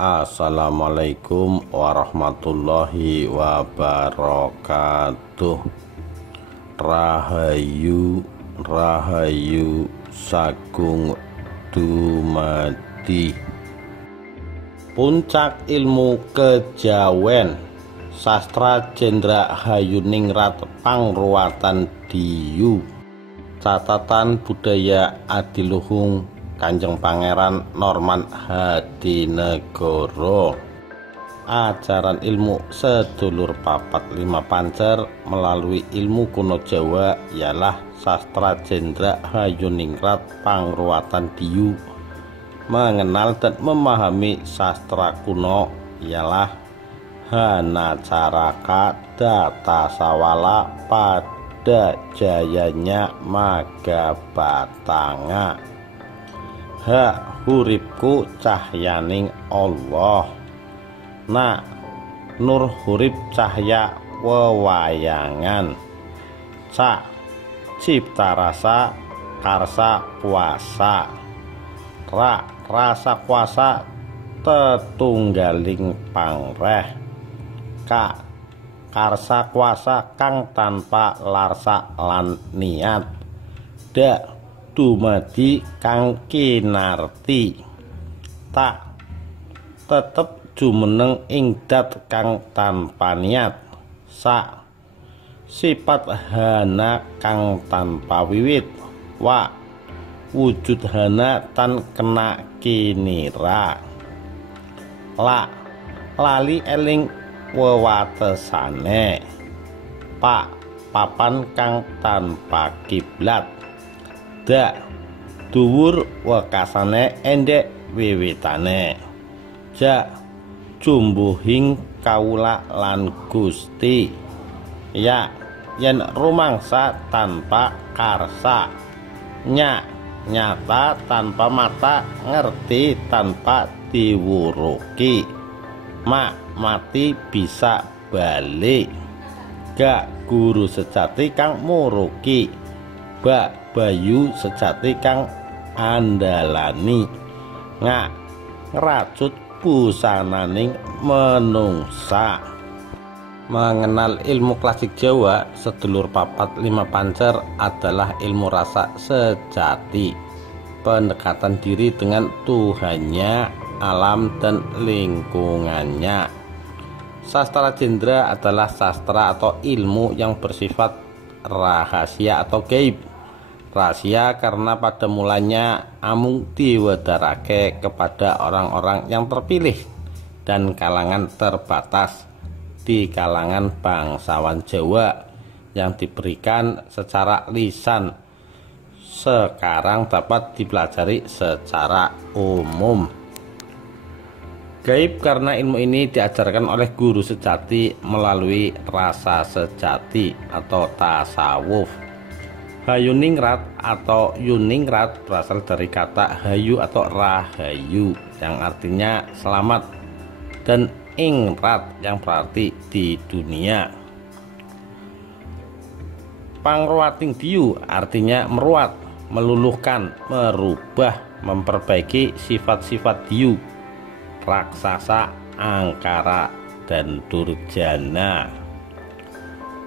Assalamualaikum warahmatullahi wabarakatuh. Rahayu Rahayu Sagung dumadi. Puncak ilmu kejawen sastra Jendra Hayuningrat Pangruwatan Diyu. Catatan budaya adiluhung Kanjeng Pangeran Norman Hadinegoro. Ajaran ilmu sedulur papat lima pancer melalui ilmu kuno Jawa ialah sastra Jendra Hayuningrat Pangruwatan Diyu. Mengenal dan memahami sastra kuno ialah Hanacaraka Data Sawala pada jayanya Magabatanga. Huripku cahyaning Allah. Nur hurip cahya wewayangan. Cipta rasa karsa puasa. Rasa kuasa tetunggaling pangreh. Karsa kuasa kang tanpa larsa lan niat. Dumadi kang kinarti. Tetep jumeneng ing dat kang tanpa niat. Sifat hana kang tanpa wiwit. Wujud hana tan kena kinira. Lali eling wewatesane. Papan kang tanpa kiblat. Duwur wekasane endek wiwitane. Jumbuhing kaula lan Gusti. Yen rumangsa tanpa karsa. Nyata tanpa mata, ngerti tanpa diwuruki. Mati bisa balik. Guru sejati kang muruki. Bayu sejati kang andalani. Ngracut busananing menungsa. Mengenal ilmu klasik Jawa sedulur papat lima pancer adalah ilmu rasa sejati, pendekatan diri dengan Tuhannya, alam dan lingkungannya. Sastra Jendra adalah sastra atau ilmu yang bersifat rahasia atau gaib. Rahasia karena pada mulanya amung diwedarake kepada orang-orang yang terpilih dan kalangan terbatas di kalangan bangsawan Jawa yang diberikan secara lisan. Sekarang dapat dipelajari secara umum. Gaib karena ilmu ini diajarkan oleh guru sejati melalui rasa sejati atau tasawuf. Hayuningrat atau Yuningrat berasal dari kata hayu atau rahayu yang artinya selamat, dan ingrat yang berarti di dunia. Pangruwating Diyu artinya meruat, meluluhkan, merubah, memperbaiki sifat-sifat Diyu, raksasa, angkara, dan durjana.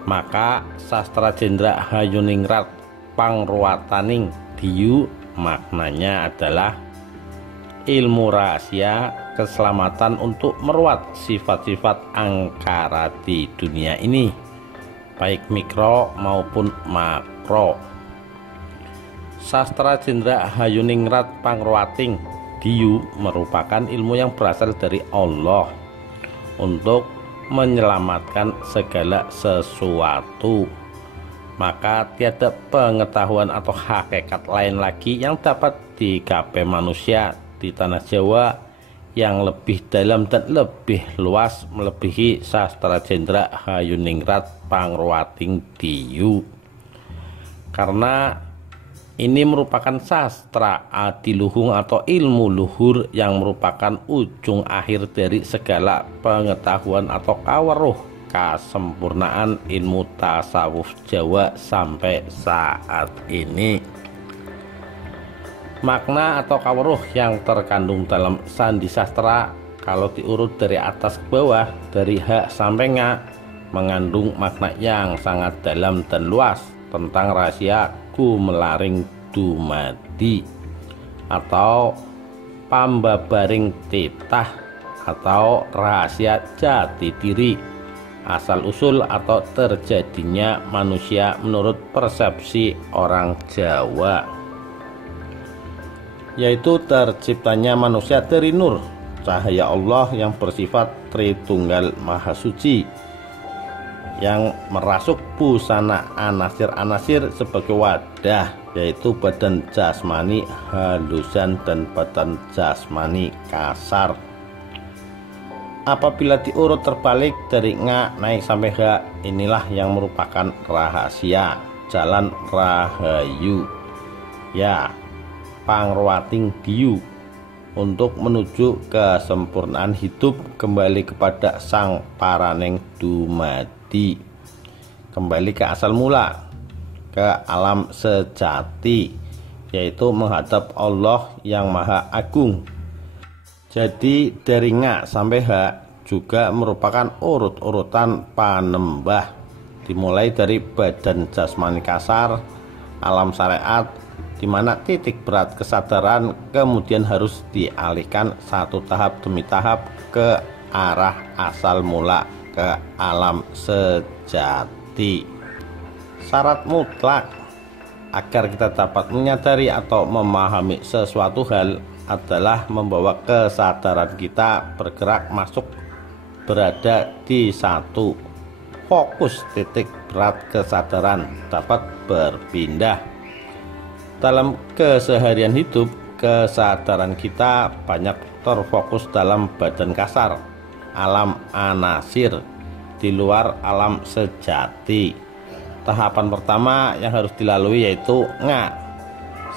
Maka sastra Jendra Hayuningrat Pangruwataning Diyu maknanya adalah ilmu rahasia keselamatan untuk meruat sifat-sifat angkara di dunia ini, baik mikro maupun makro. Sastra Jendra Hayuningrat Pangruwating Diyu merupakan ilmu yang berasal dari Allah untuk menyelamatkan segala sesuatu. Maka tiada pengetahuan atau hakikat lain lagi yang dapat digapai manusia di tanah Jawa yang lebih dalam dan lebih luas melebihi sastra Jendra Hayuningrat Pangruwating Diyu. Karena ini merupakan sastra adiluhung atau ilmu luhur yang merupakan ujung akhir dari segala pengetahuan atau kaweruh kesempurnaan ilmu tasawuf Jawa sampai saat ini. Makna atau kaweruh yang terkandung dalam sandi sastra kalau diurut dari atas ke bawah, dari H sampai Nga, mengandung makna yang sangat dalam dan luas tentang rahasia gumelaring dumadi atau pambabaring titah atau rahasia jati diri, asal usul atau terjadinya manusia menurut persepsi orang Jawa, yaitu terciptanya manusia dari nur, cahaya Allah yang bersifat Tritunggal Maha Suci, yang merasuk busana anasir-anasir sebagai wadah, yaitu badan jasmani halusan dan badan jasmani kasar. Apabila diurut terbalik dari Nga naik sampai H, inilah yang merupakan rahasia jalan rahayu, ya pangruating diyu, untuk menuju kesempurnaan hidup kembali kepada sang paraneng dumadi, kembali ke asal mula, ke alam sejati, yaitu menghadap Allah yang Maha Agung. Jadi dari Nga sampai H juga merupakan urut-urutan panembah, dimulai dari badan jasmani kasar, alam syariat, di mana titik berat kesadaran kemudian harus dialihkan satu tahap demi tahap ke arah asal mula, ke alam sejati. Syarat mutlak agar kita dapat menyadari atau memahami sesuatu hal adalah membawa kesadaran kita bergerak masuk, berada di satu fokus titik berat kesadaran, dapat berpindah. Dalam keseharian hidup, kesadaran kita banyak terfokus dalam badan kasar, alam anasir, di luar alam sejati. Tahapan pertama yang harus dilalui yaitu Nga.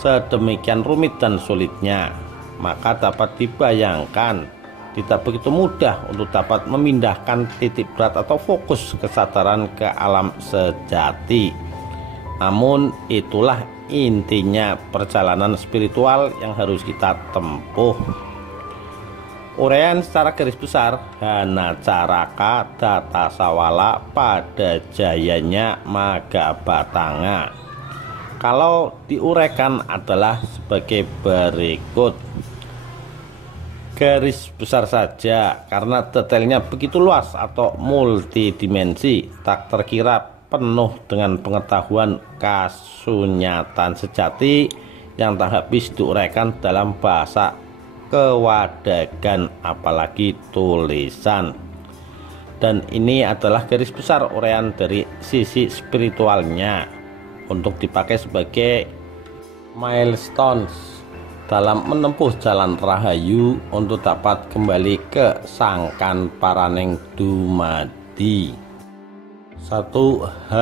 Sedemikian rumit dan sulitnya, maka dapat dibayangkan tidak begitu mudah untuk dapat memindahkan titik berat atau fokus kesadaran ke alam sejati. Namun itulah intinya perjalanan spiritual yang harus kita tempuh. Uraian secara garis besar, Hanacaraka Datasawala pada jayanya Magabatanga, kalau diuraikan adalah sebagai berikut. Garis besar saja, karena detailnya begitu luas atau multidimensi, tak terkira, penuh dengan pengetahuan kasunyatan sejati yang tak habis diuraikan dalam bahasa kewadagan, apalagi tulisan. Dan ini adalah garis besar uraian dari sisi spiritualnya untuk dipakai sebagai milestones dalam menempuh jalan rahayu untuk dapat kembali ke sangkan paraneng dumadi. 1H.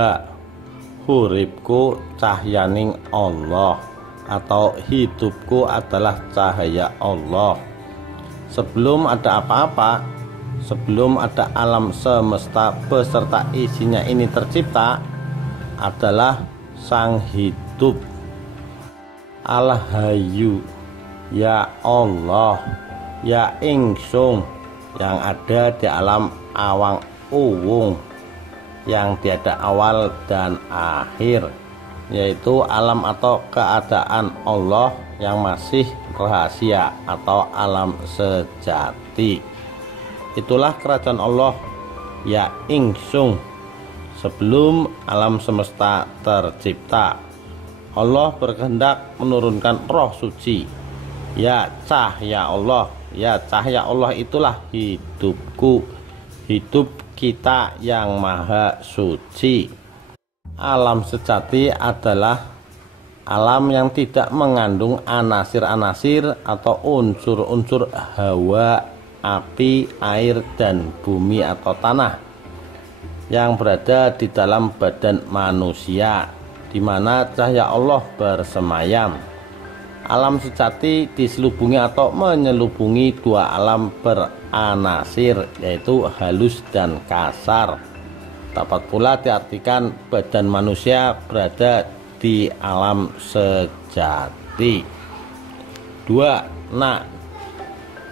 Huripku cahyaning Allah, atau hidupku adalah cahaya Allah. Sebelum ada apa-apa, sebelum ada alam semesta beserta isinya ini tercipta, adalah sang hidup, Al-Hayyu, ya Allah, ya Ingsun, yang ada di alam awang uwung, yang tiada awal dan akhir, yaitu alam atau keadaan Allah yang masih rahasia atau alam sejati. Itulah kerajaan Allah, ya Ingsun, sebelum alam semesta tercipta. Allah berkehendak menurunkan roh suci, ya cahaya Allah, ya cahaya Allah itulah hidupku, hidup kita yang maha suci. Alam sejati adalah alam yang tidak mengandung anasir-anasir atau unsur-unsur hawa, api, air, dan bumi atau tanah yang berada di dalam badan manusia, di mana cahaya Allah bersemayam. Alam sejati diselubungi atau menyelubungi dua alam beranasir, yaitu halus dan kasar. Dapat pula diartikan badan manusia berada di alam sejati. 2. Nak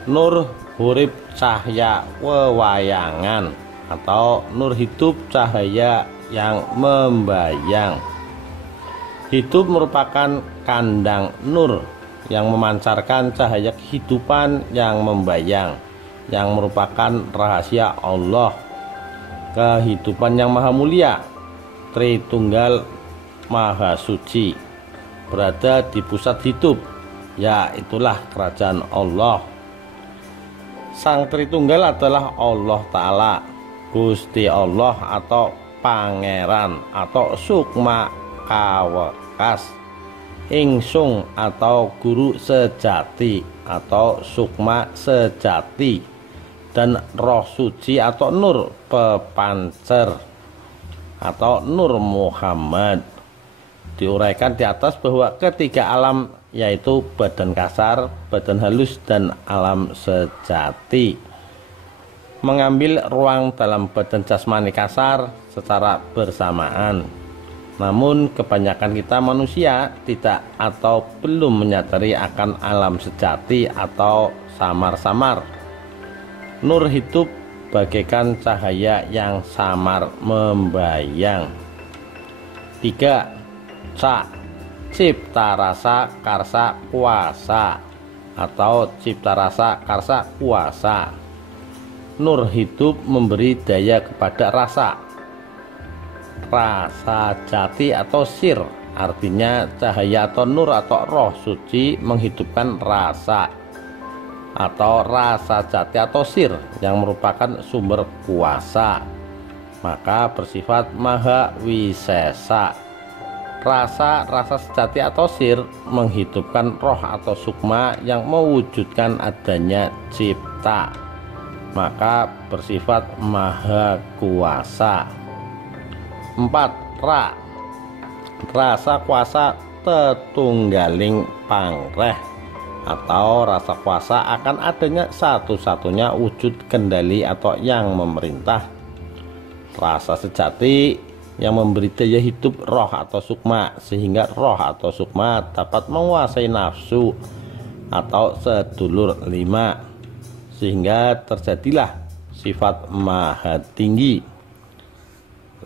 Nur Hurib cahaya wewayangan atau nur hidup, cahaya yang membayang. Hidup merupakan kandang nur yang memancarkan cahaya kehidupan yang membayang, yang merupakan rahasia Allah, kehidupan yang maha mulia, Tritunggal Maha Suci, berada di pusat hidup, ya itulah kerajaan Allah. Sang Tritunggal adalah Allah Ta'ala, Gusti Allah atau Pangeran atau Sukma Kawekas, Ingsung atau Guru Sejati atau Sukma Sejati, dan Roh Suci atau Nur Pepancer atau Nur Muhammad. Diuraikan di atas bahwa ketiga alam, yaitu badan kasar, badan halus, dan alam sejati, mengambil ruang dalam badan jasmani kasar secara bersamaan. Namun kebanyakan kita manusia tidak atau belum menyadari akan alam sejati atau samar-samar. Nur hidup bagaikan cahaya yang samar membayang. 3. Ca, cipta rasa karsa kuasa atau cipta rasa karsa kuasa. Nur hidup memberi daya kepada rasa. Rasa jati atau sir, artinya cahaya atau nur atau roh suci menghidupkan rasa atau rasa jati atau sir yang merupakan sumber kuasa, maka bersifat maha wisesa. Rasa sejati atau sir menghidupkan roh atau sukma yang mewujudkan adanya cipta, maka bersifat maha kuasa. 4. Ra, rasa kuasa tetunggaling pangreh atau rasa kuasa akan adanya satu-satunya wujud kendali atau yang memerintah. Rasa sejati yang memberi daya hidup roh atau sukma, sehingga roh atau sukma dapat menguasai nafsu atau sedulur 5, sehingga terjadilah sifat maha tinggi.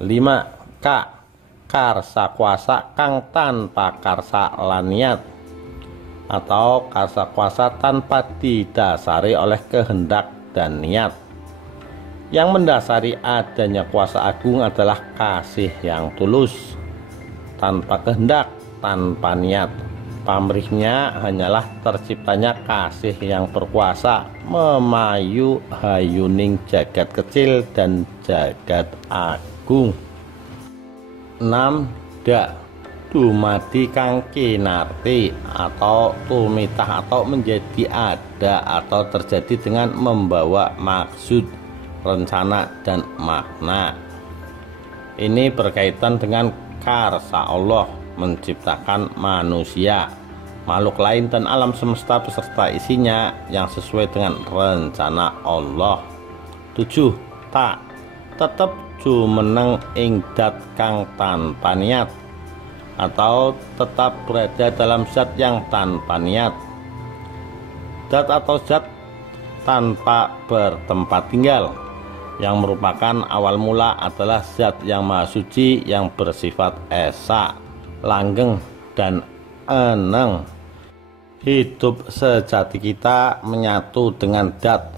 5. Ka, karsa kuasa kang tanpa karsa laniat atau karsa kuasa tanpa didasari oleh kehendak dan niat. Yang mendasari adanya kuasa agung adalah kasih yang tulus, tanpa kehendak, tanpa niat. Pamrihnya hanyalah terciptanya kasih yang berkuasa, memayu hayuning jagat kecil dan jagat agung. 6. Da, dumadi kang kinarti atau tumitah atau menjadi ada atau terjadi dengan membawa maksud, rencana, dan makna. Ini berkaitan dengan karsa Allah menciptakan manusia, makhluk lain, dan alam semesta beserta isinya yang sesuai dengan rencana Allah. 7. Tak, tetap jumeneng ing dat kang tanpa niat atau tetap berada dalam zat yang tanpa niat. Dat atau zat tanpa bertempat tinggal, yang merupakan awal mula adalah zat yang maha suci yang bersifat esa, langgeng, dan eneng. Hidup sejati kita menyatu dengan dat,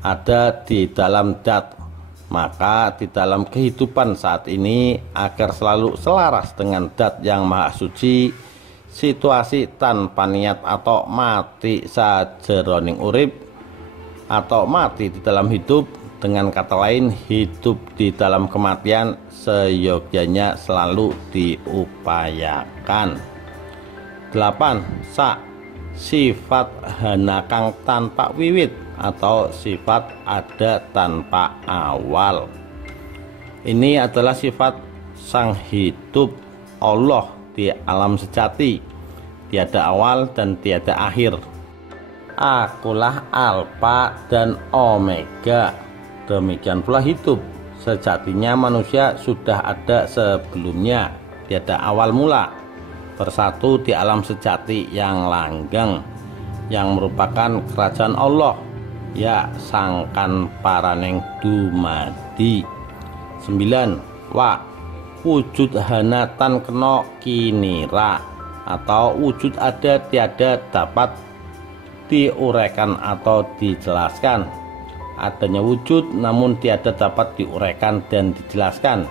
ada di dalam dat. Maka di dalam kehidupan saat ini, agar selalu selaras dengan dat yang maha suci, situasi tanpa niat atau mati sajeroning urip atau mati di dalam hidup, dengan kata lain hidup di dalam kematian, seyogyanya selalu diupayakan. 8. Sa, sifat hana kang tanpa wiwit atau sifat ada tanpa awal. Ini adalah sifat sang hidup Allah di alam sejati, tiada awal dan tiada akhir. Akulah alfa dan omega. Demikian pula hidup sejatinya manusia sudah ada sebelumnya, tiada awal mula, bersatu di alam sejati yang langgeng, yang merupakan kerajaan Allah, ya sangkan paraneng dumadi. 9. Wa wujud hanatan kena kinira atau wujud ada tiada dapat diuraikan atau dijelaskan. Adanya wujud namun tiada dapat diuraikan dan dijelaskan.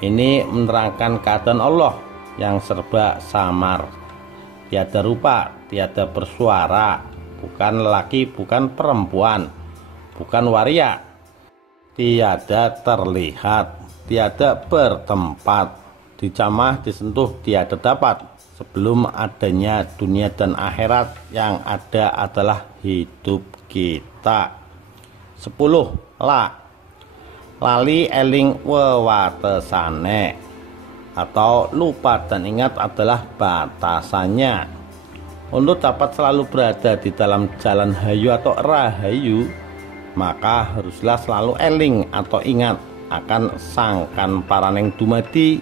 Ini menerangkan keadaan Allah yang serba samar, tiada rupa, tiada bersuara, bukan lelaki, bukan perempuan, bukan waria, tiada terlihat, tiada bertempat, dicamah, disentuh, tiada dapat. Sebelum adanya dunia dan akhirat, yang ada adalah hidup kita. 10. Lali eling wewatesane atau lupa dan ingat adalah batasannya. Untuk dapat selalu berada di dalam jalan hayu atau rahayu, maka haruslah selalu eling atau ingat akan sangkan paraneng dumadi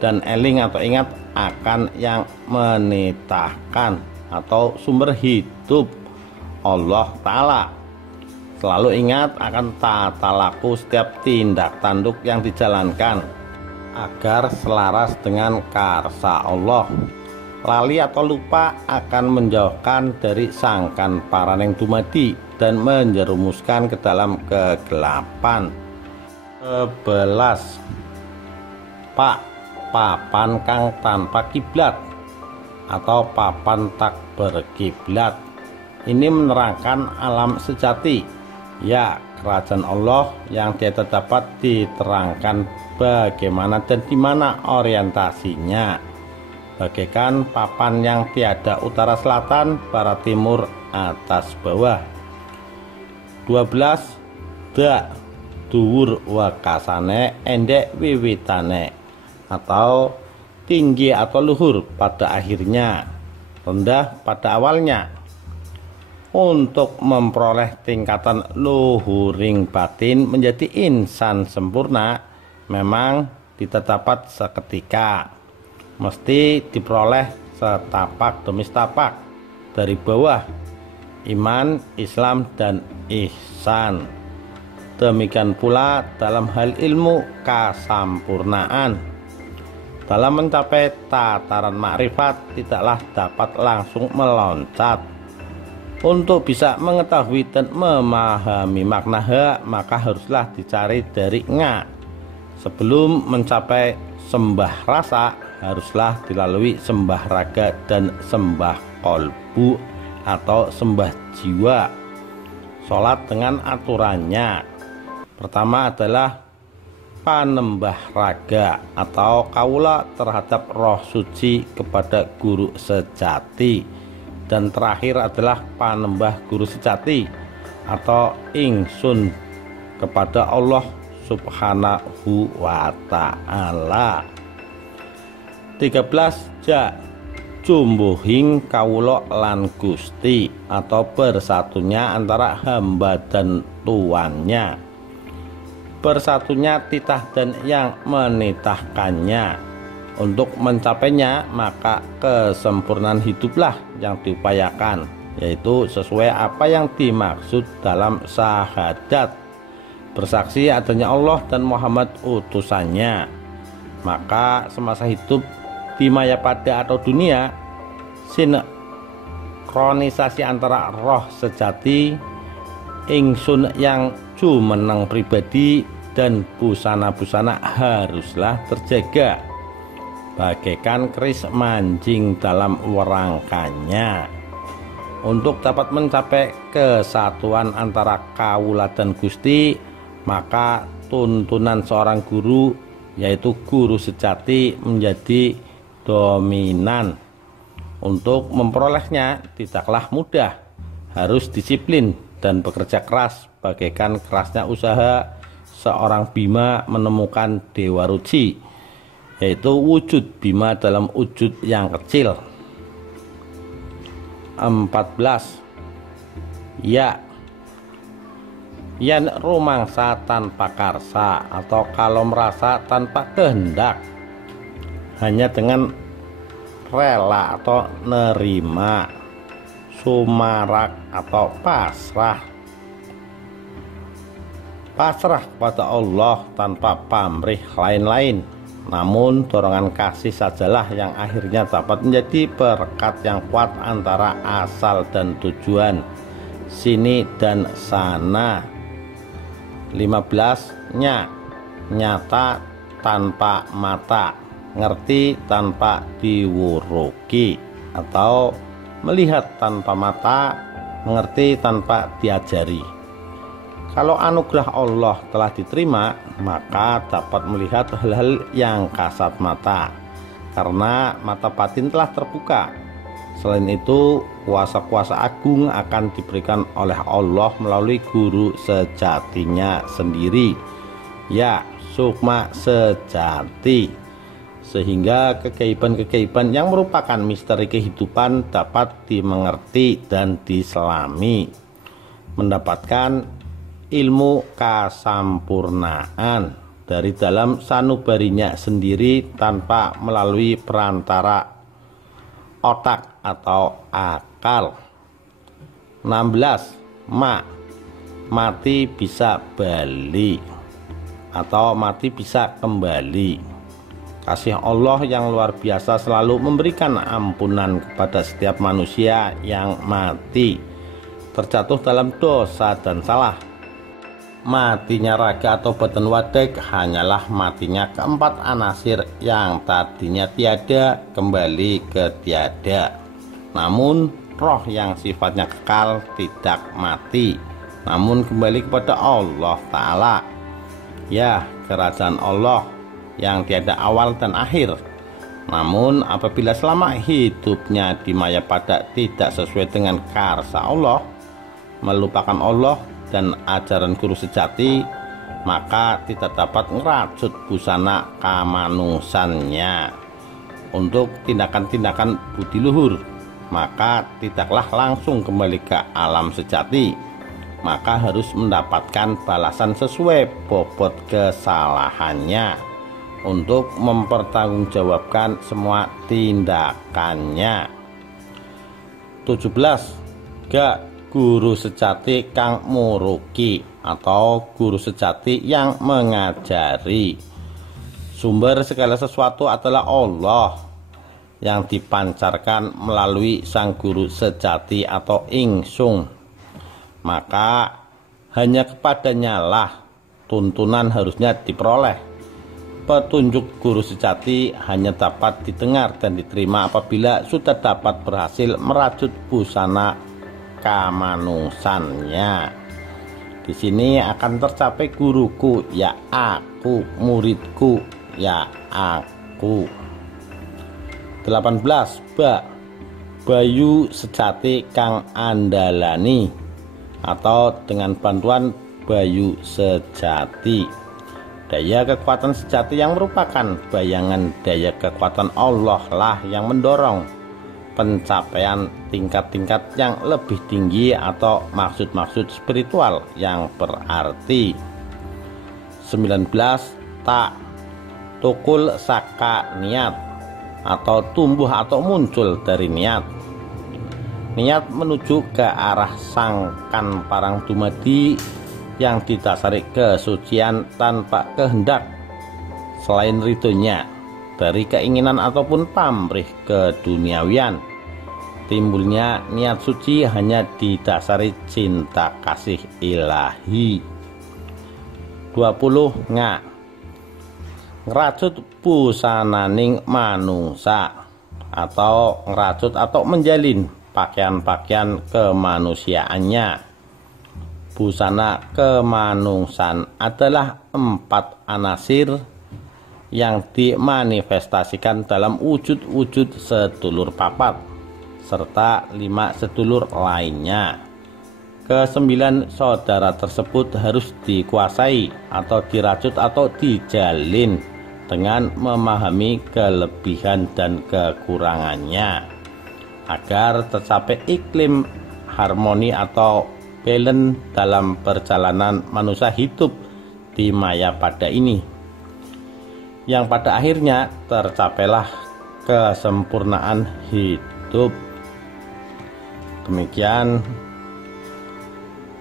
dan eling atau ingat akan yang menitahkan atau sumber hidup Allah Ta'ala. Selalu ingat akan tata laku setiap tindak tanduk yang dijalankan agar selaras dengan karsa Allah. Lali atau lupa akan menjauhkan dari sangkan paraneng dumadi dan menjerumuskan ke dalam kegelapan. 11. Papan kang tanpa kiblat atau papan tak berkiblat. Ini menerangkan alam sejati, ya kerajaan Allah yang tiada dapat diterangkan bagaimana dan di mana orientasinya, bagaikan papan yang tiada utara selatan, barat timur, atas bawah. 12. Dhuwur wakasane endek wiwitane atau tinggi atau luhur pada akhirnya, rendah pada awalnya. Untuk memperoleh tingkatan luhuring batin menjadi insan sempurna memang tidak dapat seketika, mesti diperoleh setapak demi setapak dari bawah: iman, Islam, dan ihsan. Demikian pula dalam hal ilmu kasampurnaan. Dalam mencapai tataran makrifat tidaklah dapat langsung meloncat. Untuk bisa mengetahui dan memahami makna ha, maka haruslah dicari dari nga. Sebelum mencapai sembah rasa, haruslah dilalui sembah raga dan sembah kolbu atau sembah jiwa. Sholat dengan aturannya. Pertama adalah panembah raga atau kaula terhadap roh suci kepada guru sejati, dan terakhir adalah panembah guru sejati atau ingsun kepada Allah Subhanahu wa ta'ala. 13. Jumbuhing kawula lan Gusti atau bersatunya antara hamba dan tuannya. Bersatunya titah dan yang menitahkannya. Untuk mencapainya maka kesempurnaan hiduplah yang diupayakan, yaitu sesuai apa yang dimaksud dalam syahadat, bersaksi adanya Allah dan Muhammad utusannya. Maka semasa hidup di mayapada atau dunia, sinkronisasi antara roh sejati, ingsun yang jumeneng pribadi, dan busana-busana haruslah terjaga bagaikan keris mancing dalam werangkanya. Untuk dapat mencapai kesatuan antara kawula dan Gusti, maka tuntunan seorang guru, yaitu guru sejati, menjadi dominan. Untuk memperolehnya tidaklah mudah, harus disiplin dan bekerja keras, bagaikan kerasnya usaha seorang bima menemukan dewa ruci, yaitu wujud bima dalam wujud yang kecil. 14. Yan rumangsa tanpa karsa atau kalau merasa tanpa kehendak, hanya dengan rela atau nerima, sumarak atau pasrah, pasrah kepada Allah tanpa pamrih lain-lain. Namun dorongan kasih sajalah yang akhirnya dapat menjadi perekat yang kuat antara asal dan tujuan, sini dan sana. 15. Nyata tanpa mata, ngerti tanpa diwuruki, atau melihat tanpa mata, mengerti tanpa diajari. Kalau anugerah Allah telah diterima, maka dapat melihat hal-hal yang kasat mata, karena mata batin telah terbuka. Selain itu, kuasa-kuasa agung akan diberikan oleh Allah melalui guru sejatinya sendiri, ya sukma sejati, sehingga kegaiban-kegaiban yang merupakan misteri kehidupan dapat dimengerti dan diselami, mendapatkan ilmu kasampurnaan dari dalam sanubarinya sendiri tanpa melalui perantara otak atau akal. 16. Mati bisa bali atau mati bisa kembali. Kasih Allah yang luar biasa selalu memberikan ampunan kepada setiap manusia yang mati terjatuh dalam dosa dan salah. Matinya raga atau badan wadek hanyalah matinya keempat anasir yang tadinya tiada kembali ke tiada. Namun roh yang sifatnya kekal tidak mati, namun kembali kepada Allah Ta'ala, ya kerajaan Allah yang tiada awal dan akhir. Namun apabila selama hidupnya di Mayapada tidak sesuai dengan karsa Allah, melupakan Allah dan ajaran guru sejati, maka tidak dapat ngerajut busana kamanungsannya untuk tindakan-tindakan budi luhur, maka tidaklah langsung kembali ke alam sejati, maka harus mendapatkan balasan sesuai bobot kesalahannya untuk mempertanggungjawabkan semua tindakannya. 17. Guru sejati kang muruki atau guru sejati yang mengajari. Sumber segala sesuatu adalah Allah yang dipancarkan melalui sang guru sejati atau ingsun, maka hanya kepadanya lah tuntunan harusnya diperoleh. Petunjuk guru sejati hanya dapat didengar dan diterima apabila sudah dapat berhasil merajut busana kamanungsannya. Di sini akan tercapai guruku, ya aku, muridku, ya aku. 18. Bayu sejati kang andalani atau dengan bantuan bayu sejati. Daya kekuatan sejati yang merupakan bayangan daya kekuatan Allah lah yang mendorong pencapaian tingkat-tingkat yang lebih tinggi atau maksud-maksud spiritual yang berarti. 19. Tukul saka niat atau tumbuh atau muncul dari niat. Niat menuju ke arah sangkan parang dumadi yang didasari kesucian tanpa kehendak selain ridhonya dari keinginan ataupun pamrih keduniawian. Timbulnya niat suci hanya didasari cinta kasih ilahi. 20. Ngerajut busananing manungsa atau ngerajut atau menjalin pakaian-pakaian kemanusiaannya. Busana kemanungsan adalah 4 anasir yang dimanifestasikan dalam wujud-wujud sedulur papat serta 5 sedulur lainnya. Ke-9 saudara tersebut harus dikuasai atau dirajut atau dijalin dengan memahami kelebihan dan kekurangannya agar tercapai iklim harmoni atau balance dalam perjalanan manusia hidup di Mayapada ini, yang pada akhirnya tercapailah kesempurnaan hidup. Demikian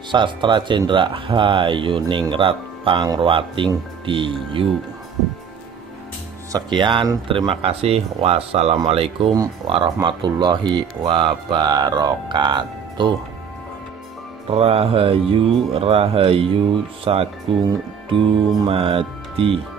Sastra Jendra Hayuningrat. pangruating diyu. Sekian, terima kasih. Wassalamualaikum warahmatullahi wabarakatuh. Rahayu rahayu sagung dumadi.